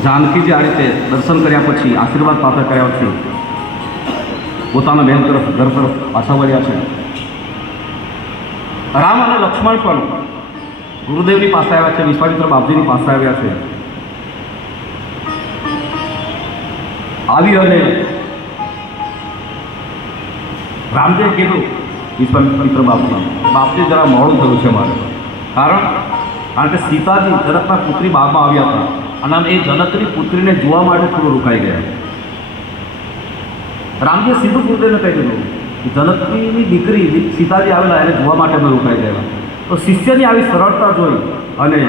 જાનકીજી આ રીતે દર્શન કર્યા પછી આશીર્વાદ પ્રાપ્ત કર્યા પછી પોતાના બહેન તરફ, ઘર તરફ પાછા વળ્યા છે. રામ અને લક્ષ્મણ પણ ગુરુદેવની પાસે આવ્યા છે, વિશ્વામિત્ર બાપજીની પાસે આવ્યા છે. આવી અને રામદેવ કીધું, વિશ્વામિત્ર બાપજી બાપજી જરા મોડું થયું છે મારે. કારણ કારણ કે સીતાજી જનકના પુત્રી બાગમાં આવ્યા હતા. અને આમ એ જનકની પુત્રીને જોવા માટે થોડું રોકાઈ ગયા. રામજીએ સીધું પુત્રીને કહી દીધું જનકની દીકરી સીતાજી આવેલા એને જોવા માટે અમે રોકાઈ ગયા. તો શિષ્યની આવી સરળતા જોઈ અને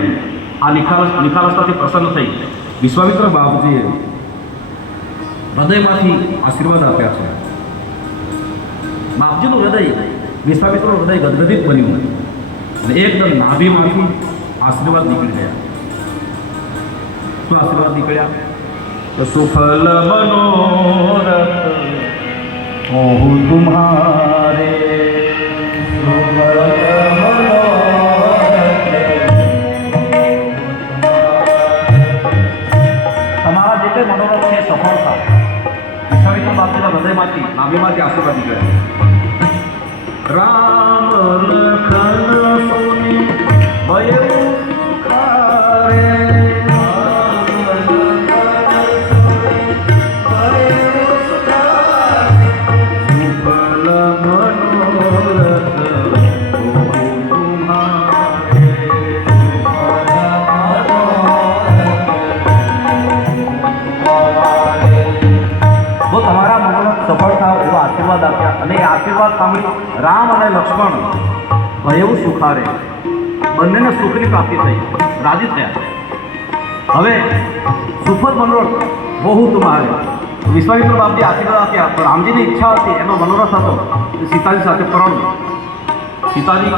આ નિખાલસ, નિખાલસતાથી પ્રસન્ન થઈ. વિશ્વામિત્ર બાપજીએ હૃદયમાંથી આશીર્વાદ આપ્યા છે. બાપજીનું હૃદય વિશ્વામિત્રનું હૃદય ગદગદિત બન્યું. અને એકદમ નાભીમાંથી આશીર્વાદ નીકળી ગયા શું આશીર્વાદ નીકળ્યા સુફલ મનોરથ હું તુમ્હારે સુફલ તમારા જે કંઈ મનોરથ છે સફળ થાય વિશ્વામિત્ર બાપજીના હૃદયમાંથી નાભીમાંથી આશીર્વાદ નીકળ્યા તો તમારા મનોરથ સફળ થાવ એવો આશીર્વાદ આપ્યા અને એ આશીર્વાદ સાંભળી રામ અને લક્ષ્મણ ભયવું સુખારે. બંનેને સુખની પ્રાપ્તિ થઈ. રાજી થયા. હવે સુખદ મનોરથ બહુ તમારે. વિશ્વામિત્ર બાપજી આશીર્વાદ આપ્યા, પણ રામજીની ઈચ્છા હતી, એનો મનોરથ હતો. સીતાજી સાથે પરણવું સીતાજી,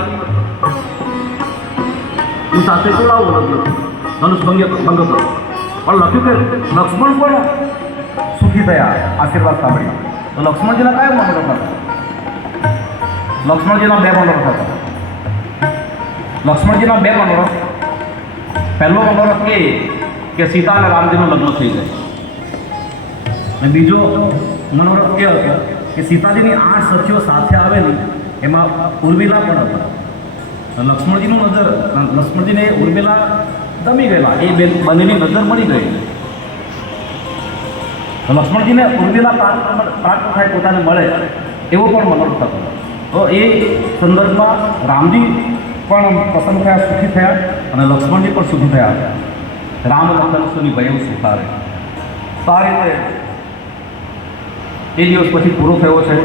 હું સાથે જોડાવું લગ્ન ધનુષ ભંગ ભંગ પણ લખ્યું કે લક્ષ્મણ પણ સુખી થયા આશીર્વાદ સાંભળી તો લક્ષ્મણજીના કયા મનોરથ હતા લક્ષ્મણજીના બે મનોરથ હતા લક્ષ્મણજીના બે મનોરથ પહેલો મનોરથ એ કે સીતા અને રામજીનું લગ્ન થઈ જાય. અને બીજો મનોરથ એ હતો કે સીતાજીની આઠ સખીઓ સાથે આવેલી, એમાં ઉર્મિલા પણ હતા. લક્ષ્મણજીનું નજર, લક્ષ્મણજીને ઉર્મિલા દમી ગયેલા. એ બે બંનેની નજર મળી ગઈ. લક્ષ્મણજીને ઉર્મિલા પ્રાપ્ત થાય, પોતાને મળે એવો પણ મનોરથ હતો. તો એ સંદર્ભમાં રામજી પણ પસંદ થયા, સુખી થયા અને લક્ષ્મણજી પણ સુખી થયા. રામ લખન સુની ભયમ સુખારે. તો આ રીતે એ દિવસ પછી પૂરો થયો છે.